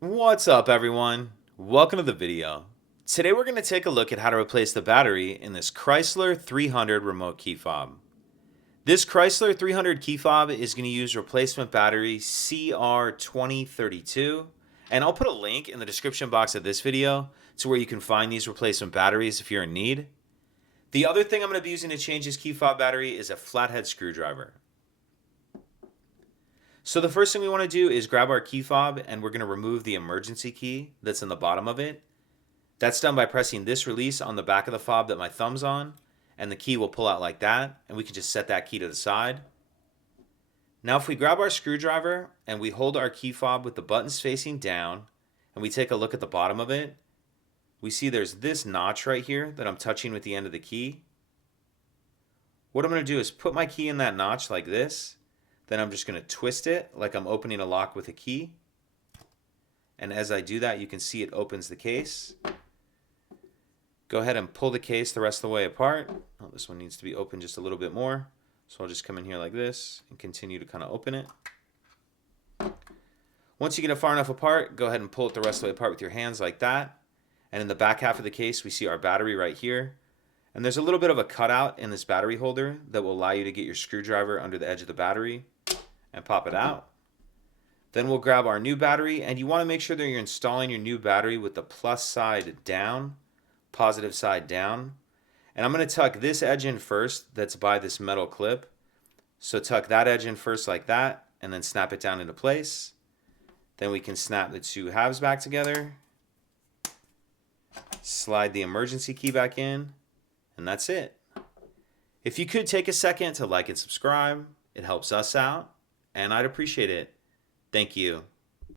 What's up, everyone? Welcome to the video. Today we're going to take a look at how to replace the battery in this Chrysler 300 remote key fob. This Chrysler 300 key fob is going to use replacement battery CR2032, and I'll put a link in the description box of this video to where you can find these replacement batteries if you're in need. The other thing I'm going to be using to change this key fob battery is a flathead screwdriver. So the first thing we want to do is grab our key fob and we're going to remove the emergency key that's in the bottom of it. That's done by pressing this release on the back of the fob that my thumb's on, and the key will pull out like that, and we can just set that key to the side. Now if we grab our screwdriver and we hold our key fob with the buttons facing down and we take a look at the bottom of it, we see there's this notch right here that I'm touching with the end of the key. What I'm going to do is put my key in that notch like this. Then I'm just going to twist it like I'm opening a lock with a key. And as I do that, you can see it opens the case. Go ahead and pull the case the rest of the way apart. Oh, this one needs to be open just a little bit more. So I'll just come in here like this and continue to kind of open it. Once you get it far enough apart, go ahead and pull it the rest of the way apart with your hands like that. And in the back half of the case, we see our battery right here. And there's a little bit of a cutout in this battery holder that will allow you to get your screwdriver under the edge of the battery and pop it out. Then we'll grab our new battery, and you want to make sure that you're installing your new battery with the plus side down, positive side down. And I'm going to tuck this edge in first that's by this metal clip. So tuck that edge in first like that, and then snap it down into place. Then we can snap the two halves back together, slide the emergency key back in, and that's it. If you could take a second to like and subscribe, it helps us out, and I'd appreciate it. Thank you.